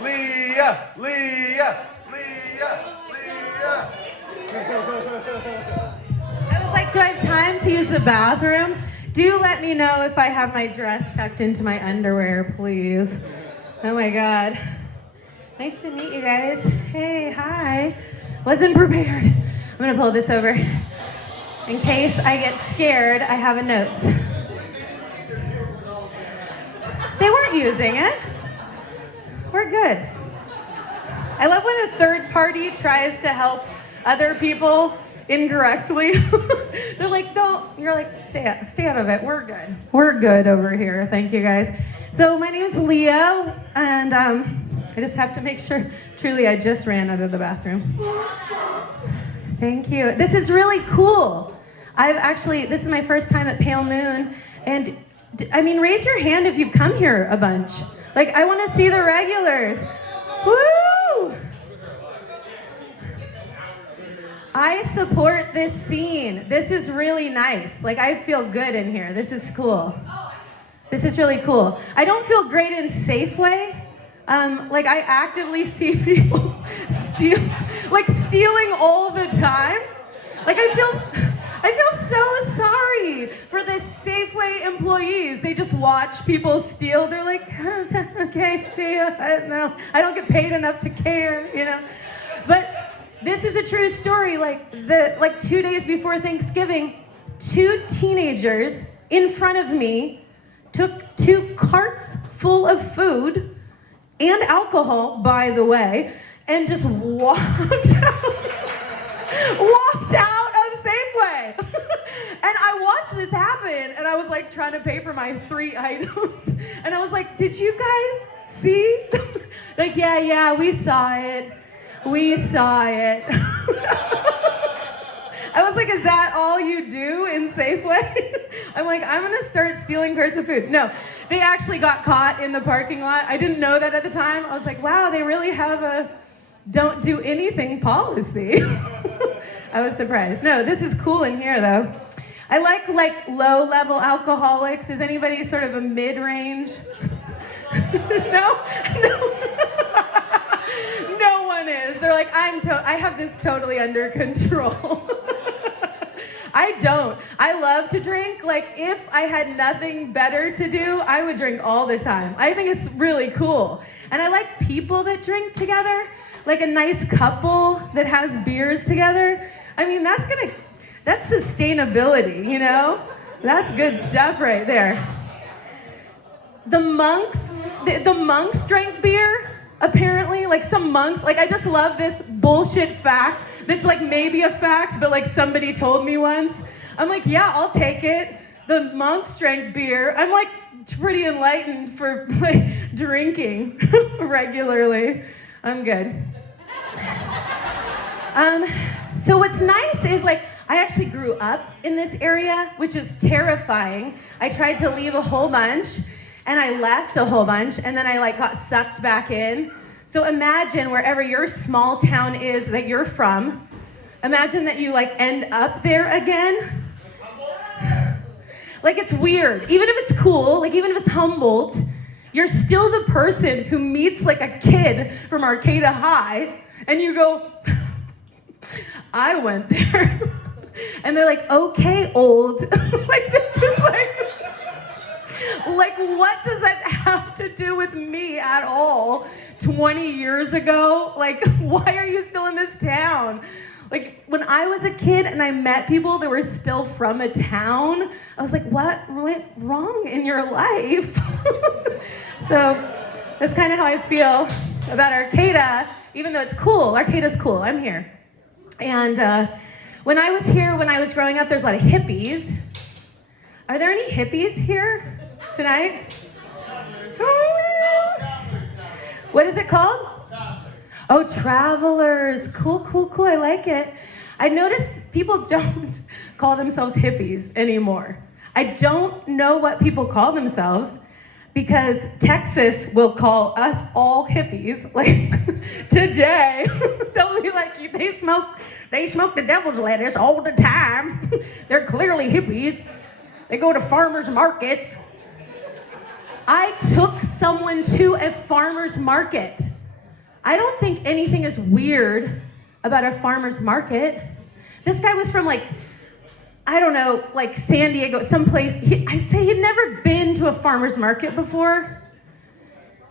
Leah, Leah, Leah, Leah, Leah. I was like, do I have time to use the bathroom? Do let me know if I have my dress tucked into my underwear, please. Oh my God. Nice to meet you guys. Hey, hi. Wasn't prepared. I'm gonna pull this over. In case I get scared, I have a note. They weren't using it. We're good. I love when a third party tries to help other people indirectly. They're like, don't, you're like, stay out of it. We're good. We're good over here. Thank you guys. So my name is Leah, and I just have to make sure, truly, I just ran out of the bathroom. Thank you. This is really cool. This is my first time at Pale Moon, and I mean, raise your hand if you've come here a bunch. Like, I want to see the regulars. Woo! I support this scene. This is really nice. Like, I feel good in here. This is cool. This is really cool. I don't feel great in Safeway. Like, I actively see people stealing all the time. Like, I feel so sorry for the Safeway employees. They just watch people steal. They're like, okay, see ya. I don't get paid enough to care, you know. But this is a true story. Like 2 days before Thanksgiving, 2 teenagers in front of me took 2 carts full of food and alcohol, by the way, and just walked out of Safeway. And I watched this happen, and I was like trying to pay for my 3 items. And I was like, did you guys see? Like, yeah, we saw it. We saw it. I was like, is that all you do in Safeway? I'm like, I'm gonna start stealing carts of food. No, they actually got caught in the parking lot. I didn't know that at the time. I was like, wow, they really have a don't do anything policy. I was surprised. No, this is cool in here though. I like low-level alcoholics. Is anybody sort of a mid-range? No? No one is. They're like, I have this totally under control. I don't. I love to drink. Like, if I had nothing better to do, I would drink all the time. I think it's really cool. And I like people that drink together, like a nice couple that has beers together. I mean, that's sustainability, you know? That's good stuff right there. The monks drank beer, apparently. Like, some monks, like, I just love this bullshit fact that's like maybe a fact, but like somebody told me once. I'm like, yeah, I'll take it. The monks drank beer. I'm like pretty enlightened for like drinking regularly. I'm good. So what's nice is, like, I actually grew up in this area, which is terrifying. I tried to leave a whole bunch, and I left a whole bunch, and then I like got sucked back in. So imagine wherever your small town is that you're from, imagine that you like end up there again. Like, it's weird. Even if it's cool, like even if it's Humboldt, you're still the person who meets like a kid from Arcata High, and you go, I went there. And they're like, okay, old. Like, this is like, what does that have to do with me at all? 20 years ago? Like, why are you still in this town? Like, when I was a kid and I met people that were still from a town, I was like, what went wrong in your life? So that's kind of how I feel about Arcata, even though it's cool. Arcata's cool. I'm here. And when I was here, when I was growing up, there's a lot of hippies. Are there any hippies here tonight? What is it called? Oh, travelers. Cool, cool, cool. I like it. I noticed people don't call themselves hippies anymore. I don't know what people call themselves, because Texas will call us all hippies. Like, today, they'll be like, they smoke the devil's lettuce all the time. They're clearly hippies. They go to farmers markets. I took someone to a farmer's market. I don't think anything is weird about a farmer's market. This guy was from like, I don't know, like San Diego, someplace. I'd say he'd never been to a farmer's market before.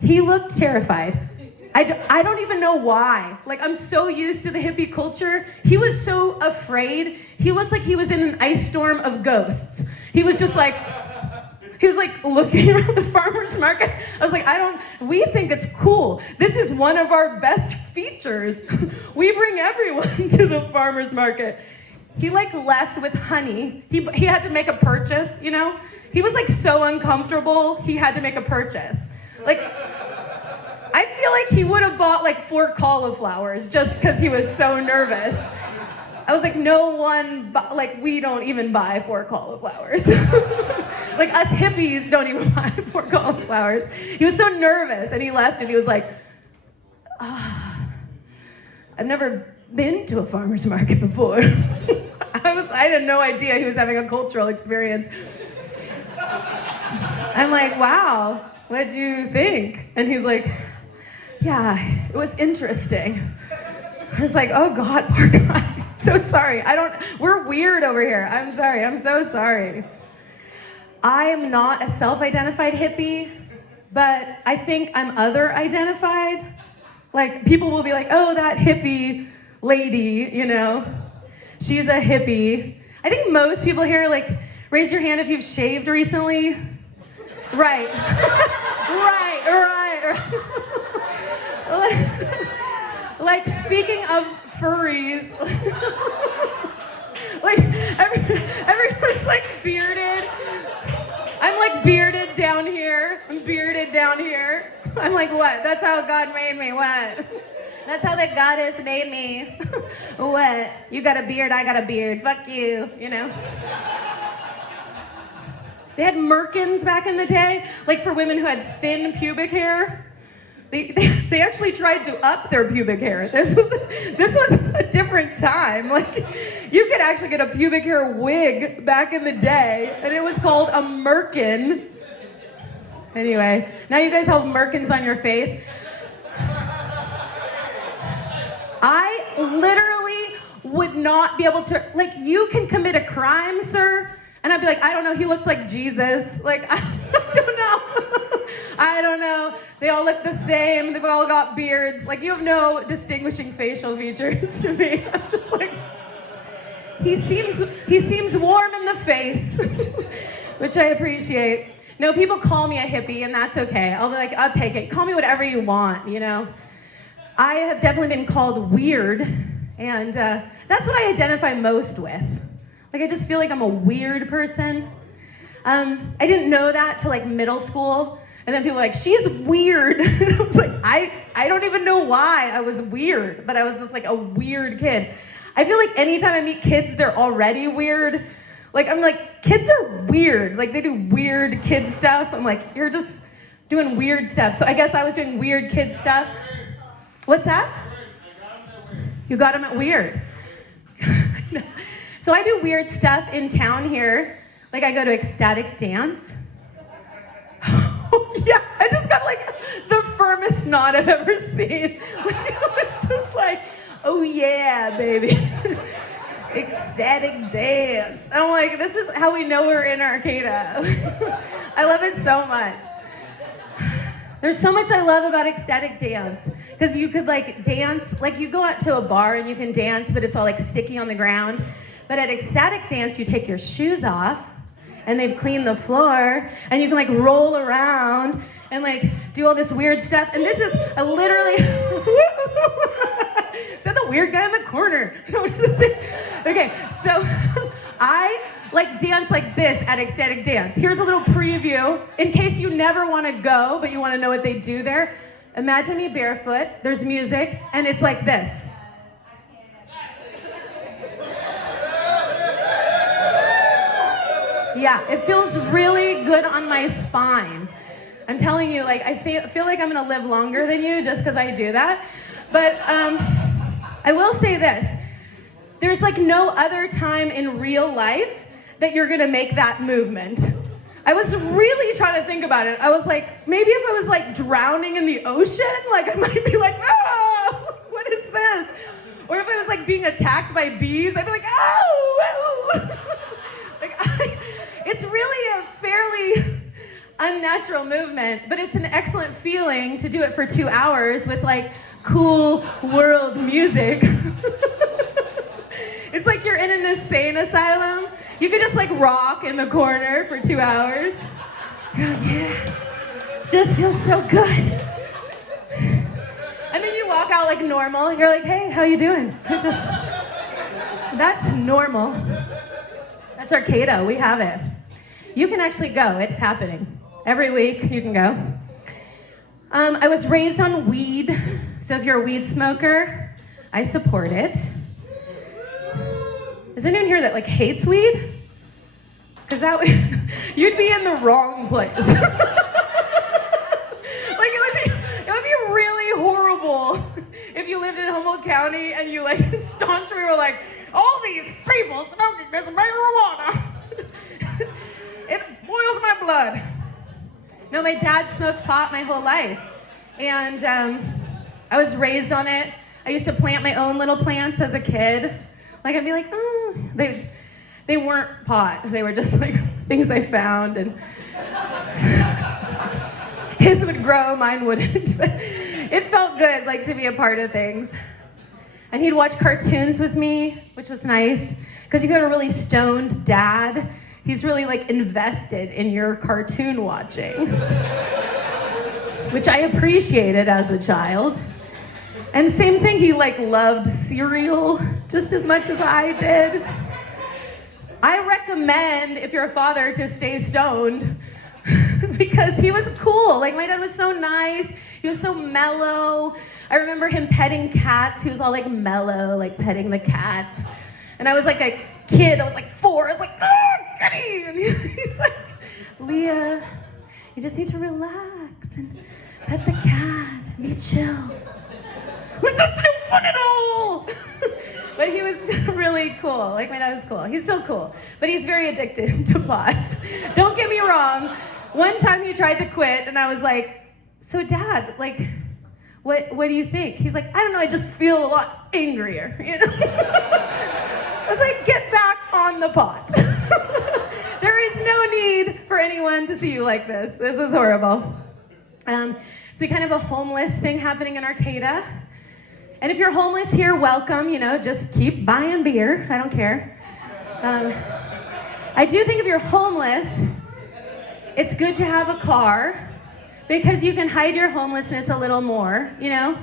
He looked terrified. I don't even know why. Like, I'm so used to the hippie culture. He was so afraid. He looked like he was in an ice storm of ghosts. He was like looking around the farmer's market. I was like, we think it's cool. This is one of our best features. We bring everyone to the farmer's market. He like left with honey. He had to make a purchase, you know? He was like so uncomfortable, he had to make a purchase. Like, I feel like he would have bought like 4 cauliflowers just because he was so nervous. I was like, we don't even buy 4 cauliflowers. Like, us hippies don't even buy 4 cauliflowers. He was so nervous, and he left, and he was like, I've never been to a farmer's market before. I had no idea he was having a cultural experience. I'm like, wow, what'd you think? And he's like, yeah, it was interesting. I was like, oh God, poor guy. So sorry. We're weird over here. I'm sorry. I'm so sorry. I am not a self-identified hippie, but I think I'm other-identified. Like, people will be like, oh, that hippie lady, you know, she's a hippie. I think most people here, like, raise your hand if you've shaved recently. Right. right. Like, speaking of furries, like, everyone's like bearded. I'm like bearded down here. I'm bearded down here. I'm like, what? That's how God made me. What? That's how the goddess made me. What? You got a beard, I got a beard. Fuck you, you know? They had merkins back in the day, like for women who had thin pubic hair. They actually tried to up their pubic hair. This was a different time. Like, you could actually get a pubic hair wig back in the day, and it was called a merkin. Anyway, now you guys have merkins on your face. I literally would not be able to, like, you can commit a crime, sir, and I'd be like, I don't know, he looks like Jesus. Like, I don't know. I don't know. They all look the same. They've all got beards. Like, you have no distinguishing facial features to me. I'm just like, he seems warm in the face, which I appreciate. No, people call me a hippie, and that's okay. I'll be like, I'll take it. Call me whatever you want, you know? I have definitely been called weird, and that's what I identify most with. Like, I just feel like I'm a weird person. I didn't know that till like middle school. And then people were like, she's weird. And I was like, I don't even know why I was weird, but I was just like a weird kid. I feel like anytime I meet kids, they're already weird. Like, I'm like, kids are weird. Like, they do weird kid stuff. I'm like, you're just doing weird stuff. So I guess I was doing weird kid stuff. What's that? You got them at weird. So I do weird stuff in town here. Like, I go to ecstatic dance. Yeah, I just got like the firmest nod I've ever seen. Like, it's just like, oh yeah, baby. Ecstatic dance. I'm like, this is how we know we're in Arcata. I love it so much. There's so much I love about ecstatic dance. Because you could like dance, like you go out to a bar and you can dance, but it's all like sticky on the ground. But at ecstatic dance, you take your shoes off, and they've cleaned the floor, and you can like roll around and like do all this weird stuff. And this is a literally, is that the weird guy in the corner? Okay, so I like dance like this at ecstatic dance. Here's a little preview in case you never want to go, but you want to know what they do there. Imagine me barefoot, there's music, and it's like this. Yeah, it feels really good on my spine. I'm telling you, like, I feel like I'm gonna live longer than you just because I do that. But I will say this. There's like no other time in real life that you're gonna make that movement. I was really trying to think about it. I was like, maybe if I was like drowning in the ocean, like I might be like, oh, what is this? Or if I was like being attacked by bees, I'd be like, oh, it's really a fairly unnatural movement, but it's an excellent feeling to do it for 2 hours with like cool world music. It's like you're in an insane asylum. You could just like rock in the corner for 2 hours. God, yeah. Just feels so good. And then you walk out like normal. You're like, hey, how you doing? That's normal. That's Arcata. We have it. You can actually go. It's happening. Every week you can go. I was raised on weed. So if you're a weed smoker, I support it. Is anyone here that like hates weed? Because that would, you'd be in the wrong place. Like it would be really horrible if you lived in Humboldt County and you like staunchly were like, all these people smoking this marijuana. It boils my blood. No, my dad smoked pot my whole life. And I was raised on it. I used to plant my own little plants as a kid. Like I'd be like, oh, they weren't pot. They were just like things I found, and his would grow, mine wouldn't. It felt good, like to be a part of things. And he'd watch cartoons with me, which was nice, because you got a really stoned dad. He's really like invested in your cartoon watching, which I appreciated as a child. And same thing, he like loved cereal just as much as I did. I recommend, if you're a father, to stay stoned because he was cool. Like my dad was so nice. He was so mellow. I remember him petting cats. He was all like mellow, like petting the cats. And I was like a kid. I was like 4. I was like, oh, goody. And he's like, Leah, you just need to relax and pet the cat. Be chill. Like, that's no fun at all. But he was really cool. Like my dad was cool. He's still cool. But he's very addicted to pot. Don't get me wrong. One time he tried to quit and I was like, so Dad, like, what do you think? He's like, I don't know, I just feel a lot angrier. You know? I was like, get back on the pot. There is no need for anyone to see you like this. This is horrible. So we kind of have a homeless thing happening in Arcata. And if you're homeless here, welcome, you know, just keep buying beer. I don't care. I do think if you're homeless, it's good to have a car because you can hide your homelessness a little more, you know?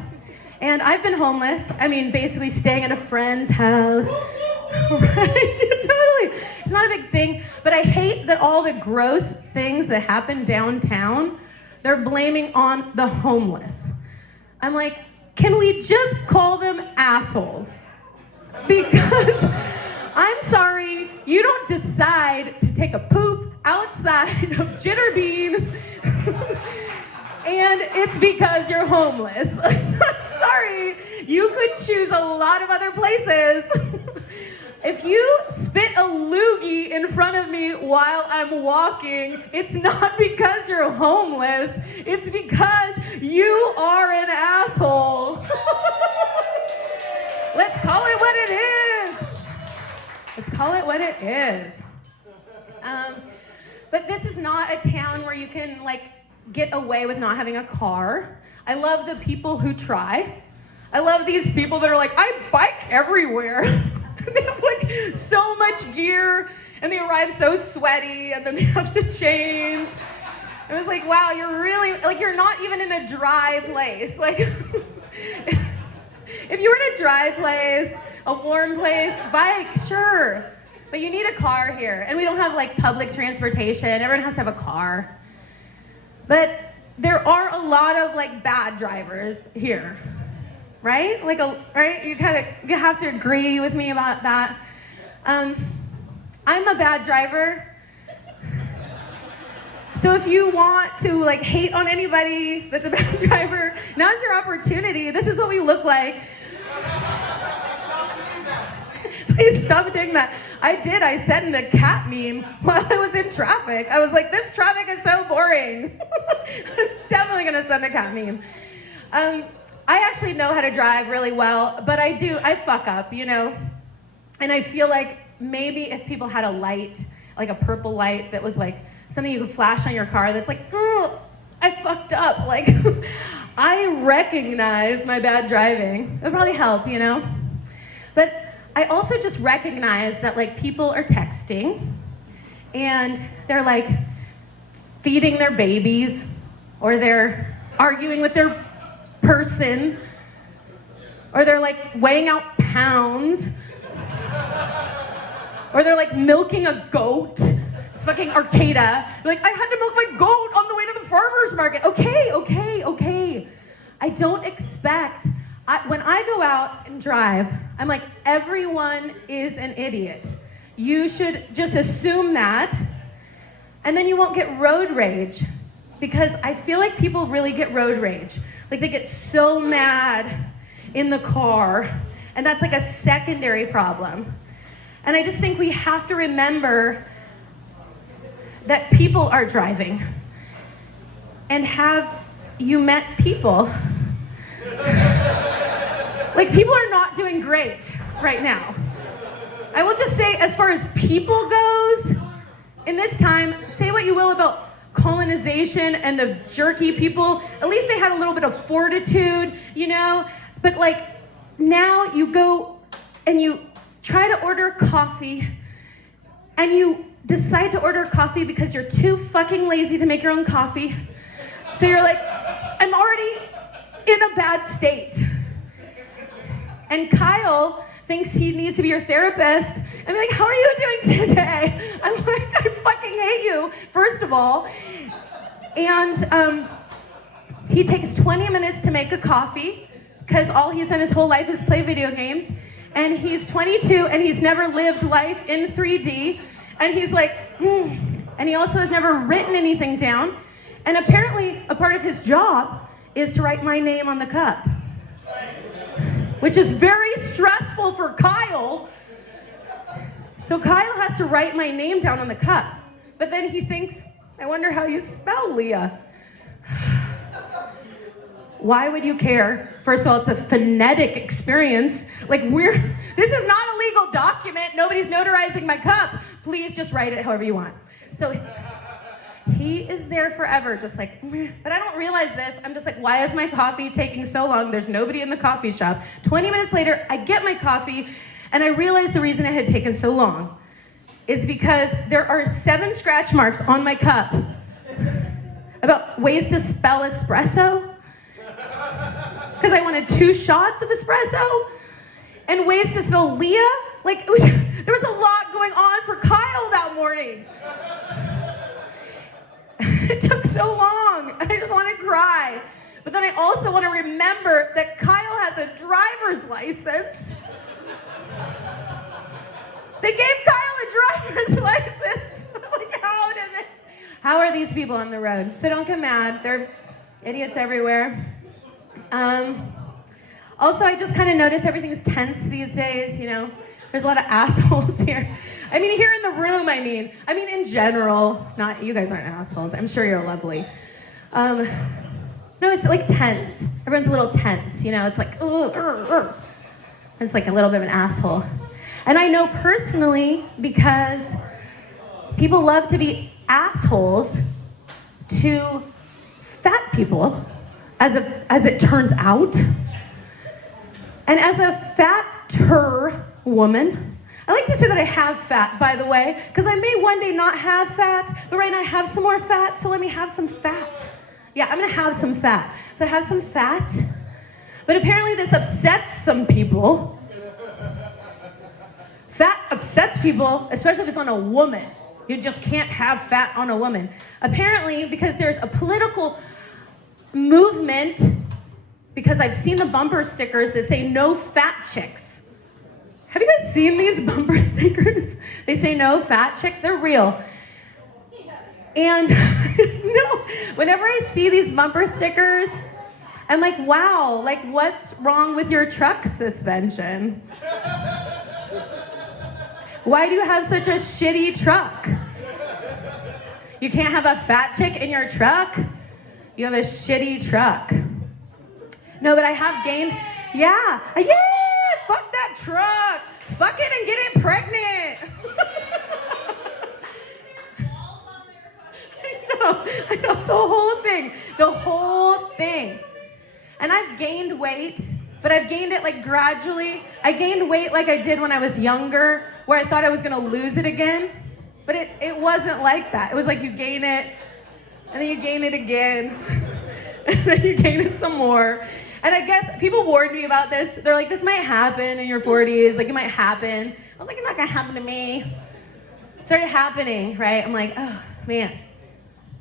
And I've been homeless. I mean, basically staying at a friend's house. Right? Totally. It's not a big thing, but I hate that all the gross things that happen downtown, they're blaming on the homeless. I'm like, can we just call them assholes? Because I'm sorry, you don't decide to take a poop outside of Jitterbean and it's because you're homeless. I'm sorry, you could choose a lot of other places. If you spit a loogie in front of me while I'm walking, it's not because you're homeless, it's because you are an asshole. Let's call it what it is. Let's call it what it is. But this is not a town where you can like get away with not having a car. I love the people who try. I love these people that are like, I bike everywhere. They have like so much gear and they arrive so sweaty and then they have to change. It was like, wow, you're really, like you're not even in a dry place. Like, if you were in a dry place, a warm place, bike, sure. But you need a car here. And we don't have like public transportation. Everyone has to have a car. But there are a lot of like bad drivers here. Right? Right? You have to agree with me about that. I'm a bad driver. So if you want to like hate on anybody that's a bad driver, now's your opportunity. This is what we look like. Please stop doing that. I did. I sent in a cat meme while I was in traffic. I was like, this traffic is so boring. I'm definitely going to send a cat meme. I actually know how to drive really well, but I fuck up, you know? And I feel like maybe if people had a light, like a purple light that was like something you could flash on your car that's like, oh, I fucked up. Like, I recognize my bad driving. It would probably help, you know? But I also just recognize that like people are texting and they're like feeding their babies or they're arguing with their person or they're like weighing out pounds or they're like milking a goat. It's fucking Arcata. They're like, I had to milk my goat on the way to the farmer's market. Okay. I don't expect, when I go out and drive, I'm like, everyone is an idiot. You should just assume that, and then you won't get road rage. Because I feel like people really get road rage. Like they get so mad in the car, and that's like a secondary problem. And I just think we have to remember that people are driving. And have you met people? Like, people are not doing great right now. I will just say, as far as people goes, in this time, say what you will about colonization and the jerky people, at least they had a little bit of fortitude, you know? But like, now you go and you try to order coffee, and you decide to order coffee because you're too fucking lazy to make your own coffee. So you're like, I'm already in a bad state. And Kyle thinks he needs to be your therapist. I'm like, how are you doing today? I'm like, I fucking hate you, first of all. And he takes 20 minutes to make a coffee because all he's done his whole life is play video games. And he's 22 and he's never lived life in 3D. And he's like, And he also has never written anything down. And apparently a part of his job is to write my name on the cup, which is very stressful for Kyle. So Kyle has to write my name down on the cup. But then he thinks, I wonder how you spell Leah. Why would you care? First of all, it's a phonetic experience. Like, this is not a legal document. Nobody's notarizing my cup. Please just write it however you want. So he is there forever, just like, but I don't realize this. I'm just like, why is my coffee taking so long? There's nobody in the coffee shop. 20 minutes later, I get my coffee, and I realize the reason it had taken so long is because there are 7 scratch marks on my cup about ways to spell espresso. Because I wanted 2 shots of espresso, and ways to spell Leah. Like, there was a lot going on for Kyle that morning. It took so long. I just want to cry. But then I also want to remember that Kyle has a driver's license. They gave Kyle a driver's license. Like, how are these people on the road? So don't get mad. They're idiots everywhere. Also, I just kind of notice everything's tense these days, you know. There's a lot of assholes here. I mean, here in the room, I mean in general. Not, you guys aren't assholes. I'm sure you're lovely. No, it's like tense. Everyone's a little tense, you know. It's like, it's like a little bit of an asshole. And I know personally because people love to be assholes to fat people, as it turns out. And as a fatter woman, I like to say that I have fat, by the way, because I may one day not have fat, but right now I have some more fat, so let me have some fat. Yeah, I'm gonna have some fat. So I have some fat, but apparently this upsets some people. Fat upsets people, especially if it's on a woman. You just can't have fat on a woman. Apparently, because there's a political movement, because I've seen the bumper stickers that say no fat chicks. Have you guys seen these bumper stickers? They say no fat chicks, they're real. And no, whenever I see these bumper stickers, I'm like, wow, like what's wrong with your truck suspension? Why do you have such a shitty truck? You can't have a fat chick in your truck? You have a shitty truck. No, but I have gained, yeah, fuck that truck. Fuck it and get it pregnant. I know, the whole thing. And I've gained weight, but I've gained it like gradually. I gained weight like I did when I was younger, where I thought I was gonna lose it again. But it wasn't like that. It was like you gain it, and then you gain it again, and then you gain it some more. And I guess people warned me about this. They're like, this might happen in your 40s, like it might happen. I was like, it's not gonna happen to me. It started happening, right? I'm like, oh man.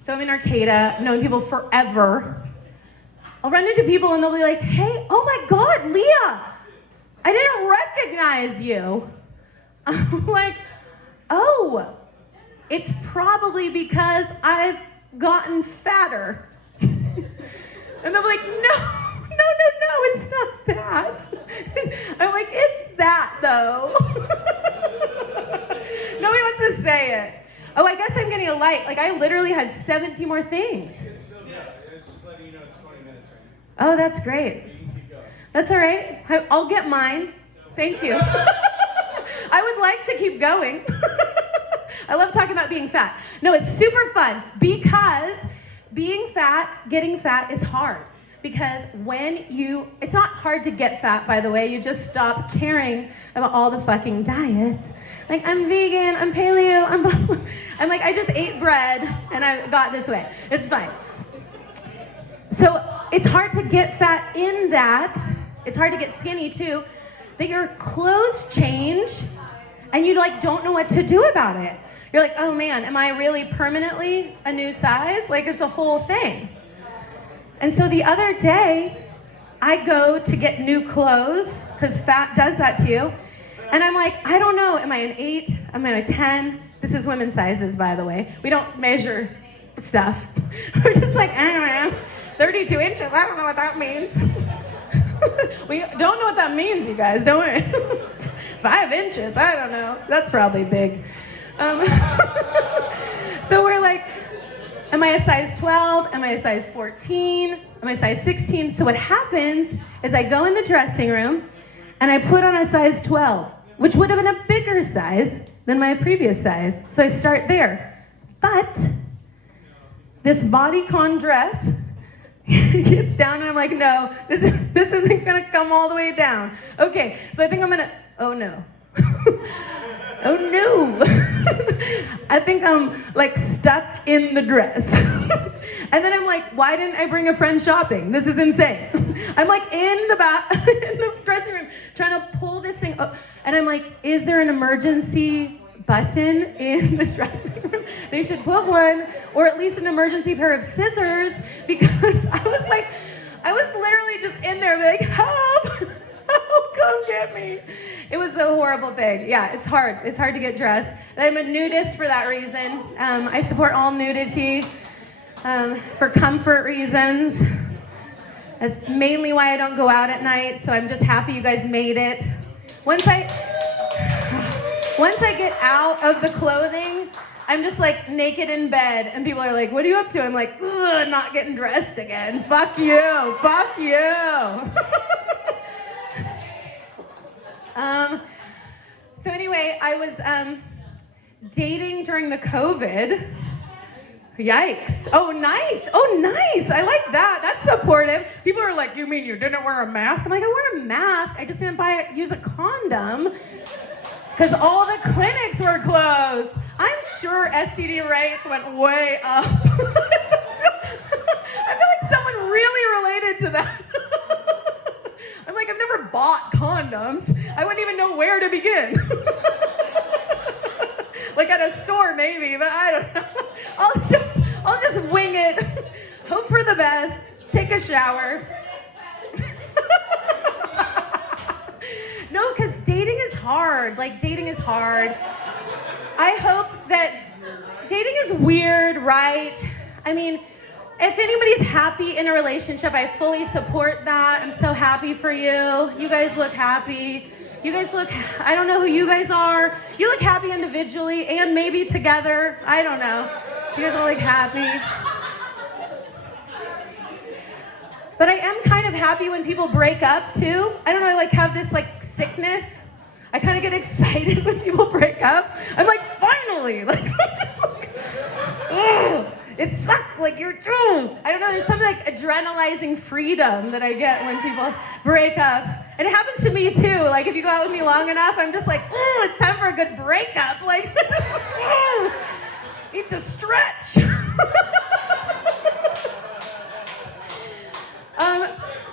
So I'm in Arcata, I've known people forever. I'll run into people and they'll be like, hey, oh my God, Leah, I didn't recognize you. I'm like, oh, it's probably because I've gotten fatter. And they'll be like, no, it's not that. I'm like, it's that though. Nobody wants to say it. Oh, I guess I'm getting a light. Like, I literally had 70 more things. It's still good. It's just letting you know it's 20 minutes right now. Oh, that's great. You can keep going. That's all right. I'll get mine. Thank you. I would like to keep going. I love talking about being fat. No, it's super fun because being fat, getting fat is hard. Because it's not hard to get fat, by the way. You just stop caring about all the fucking diets. Like, I'm vegan, I'm paleo, I'm like, I just ate bread and I got this way. It's fine. So it's hard to get fat in that. It's hard to get skinny too. That your clothes change and you like don't know what to do about it. You're like, oh man, am I really permanently a new size? Like, it's a whole thing. And so the other day, I go to get new clothes, because fat does that to you. And I'm like, I don't know, am I an 8? Am I a 10? This is women's sizes, by the way. We don't measure stuff. We're just like, I don't know, 32 inches, I don't know what that means. We don't know what that means, you guys, don't we? 5 inches, I don't know. That's probably big. So we're like, am I a size 12? Am I a size 14? Am I a size 16? So what happens is I go in the dressing room and I put on a size 12, which would have been a bigger size than my previous size. So I start there. But this bodycon dress gets down and I'm like, no, this isn't gonna come all the way down. Okay, so I think I'm gonna, oh no. Oh no. I think I'm like stuck in the dress. And then I'm like, why didn't I bring a friend shopping? This is insane. I'm like in the dressing room trying to pull this thing up. And I'm like, is there an emergency button in the dressing room? They should put one, or at least an emergency pair of scissors, because I was literally just in there like, help, come get me. It was a horrible thing. Yeah, it's hard. It's hard to get dressed. I'm a nudist for that reason. I support all nudity for comfort reasons. That's mainly why I don't go out at night, so I'm just happy you guys made it. Once I get out of the clothing, I'm just like naked in bed, and people are like, what are you up to? I'm like, ugh, not getting dressed again. Fuck you. Fuck you. So anyway, I was dating during the COVID. Yikes. Oh, nice. Oh, nice. I like that. That's supportive. People are like, you mean you didn't wear a mask? I'm like, I wore a mask. I just didn't use a condom because all the clinics were closed. I'm sure STD rates went way up. I feel like someone really related to that. I'm like, I've never bought condoms. I wouldn't even know where to begin. Like at a store maybe, but I don't know. I'll just wing it. Hope for the best. Take a shower. No, because dating is hard. Like, dating is hard. I hope that dating is weird, right? I mean, if anybody's happy in a relationship, I fully support that. I'm so happy for you. You guys look happy. You guys look, I don't know who you guys are. You look happy individually and maybe together. I don't know. You guys all look happy. But I am kind of happy when people break up too. I don't know, I like have this like sickness. I kind of get excited when people break up. I'm like, finally! Like, ugh, it sucks, like you're, I don't know, there's some like adrenalizing freedom that I get when people break up. And it happens to me too, like if you go out with me long enough, I'm just like, oh, it's time for a good breakup. Like, need to stretch.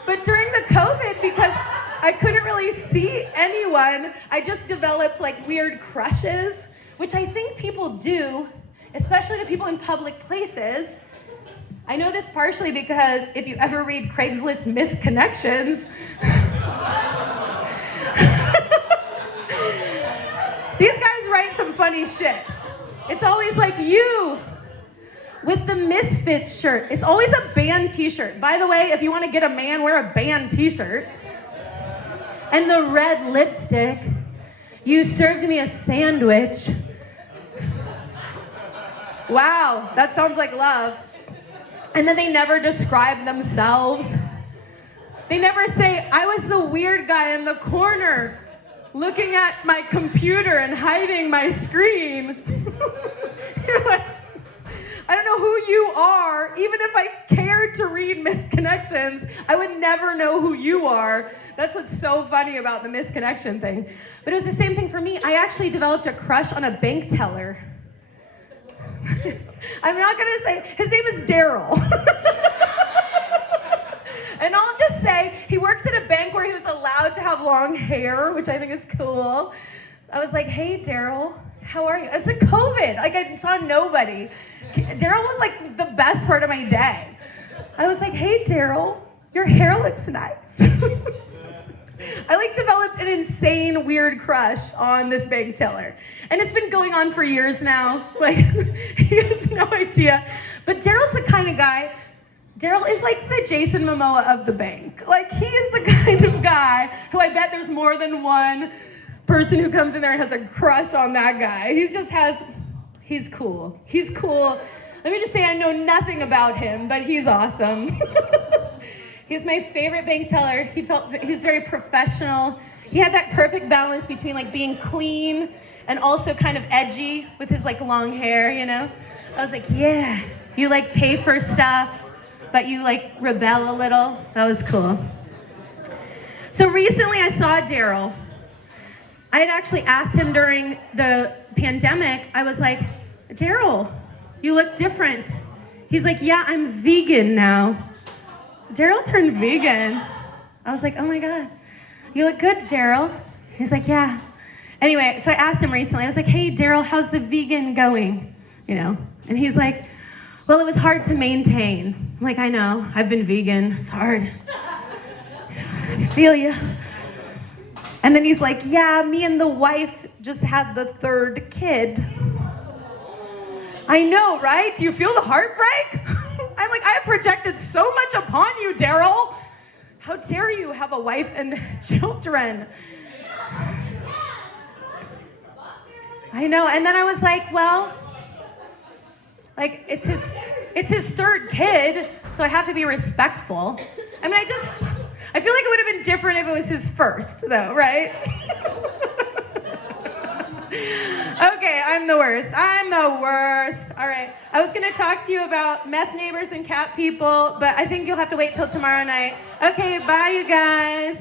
But during the COVID, because I couldn't really see anyone, I just developed like weird crushes, which I think people do, especially to people in public places. I know this partially because if you ever read Craigslist misconnections, these guys write some funny shit. It's always like you with the Misfits shirt. It's always a band t-shirt. By the way, if you want to get a man, wear a band t-shirt. And the red lipstick. You served me a sandwich. Wow, that sounds like love. And then they never describe themselves. They never say, I was the weird guy in the corner looking at my computer and hiding my screen. You're like, I don't know who you are. Even if I cared to read misconnections, I would never know who you are. That's what's so funny about the misconnection thing. But it was the same thing for me. I actually developed a crush on a bank teller. I'm not going to say, his name is Daryl. And I'll just say, he works at a bank where he was allowed to have long hair, which I think is cool. I was like, hey, Daryl, how are you? It's like COVID. Like, I saw nobody. Daryl was like the best part of my day. I was like, hey, Daryl, your hair looks nice. I like developed an insane weird crush on this bank teller. And it's been going on for years now. Like, he has no idea. But Daryl's the kind of guy, Daryl is like the Jason Momoa of the bank. Like, he is the kind of guy who I bet there's more than one person who comes in there and has a crush on that guy. He's cool. He's cool. Let me just say I know nothing about him, but he's awesome. He's my favorite bank teller. He was very professional. He had that perfect balance between like being clean and also kind of edgy with his like long hair, you know? I was like, yeah, you like pay for stuff, but you like rebel a little. That was cool. So recently I saw Daryl. I had actually asked him during the pandemic, I was like, Daryl, you look different. He's like, yeah, I'm vegan now. Daryl turned vegan. I was like, oh my God, you look good, Daryl. He's like, yeah. Anyway, so I asked him recently, I was like, hey, Daryl, how's the vegan going? You know, and he's like, well, it was hard to maintain. I'm like, I know, I've been vegan, it's hard. I feel you. And then he's like, yeah, me and the wife just had the third kid. I know, right? Do you feel the heartbreak? I'm like, I have projected so much upon you, Daryl. How dare you have a wife and children? I know, and then I was like, well, like it's his third kid, so I have to be respectful. I mean, I feel like it would have been different if it was his first, though, right? Okay, I'm the worst. All right, I was gonna talk to you about meth neighbors and cat people, but I think you'll have to wait till tomorrow night. Okay, bye, you guys.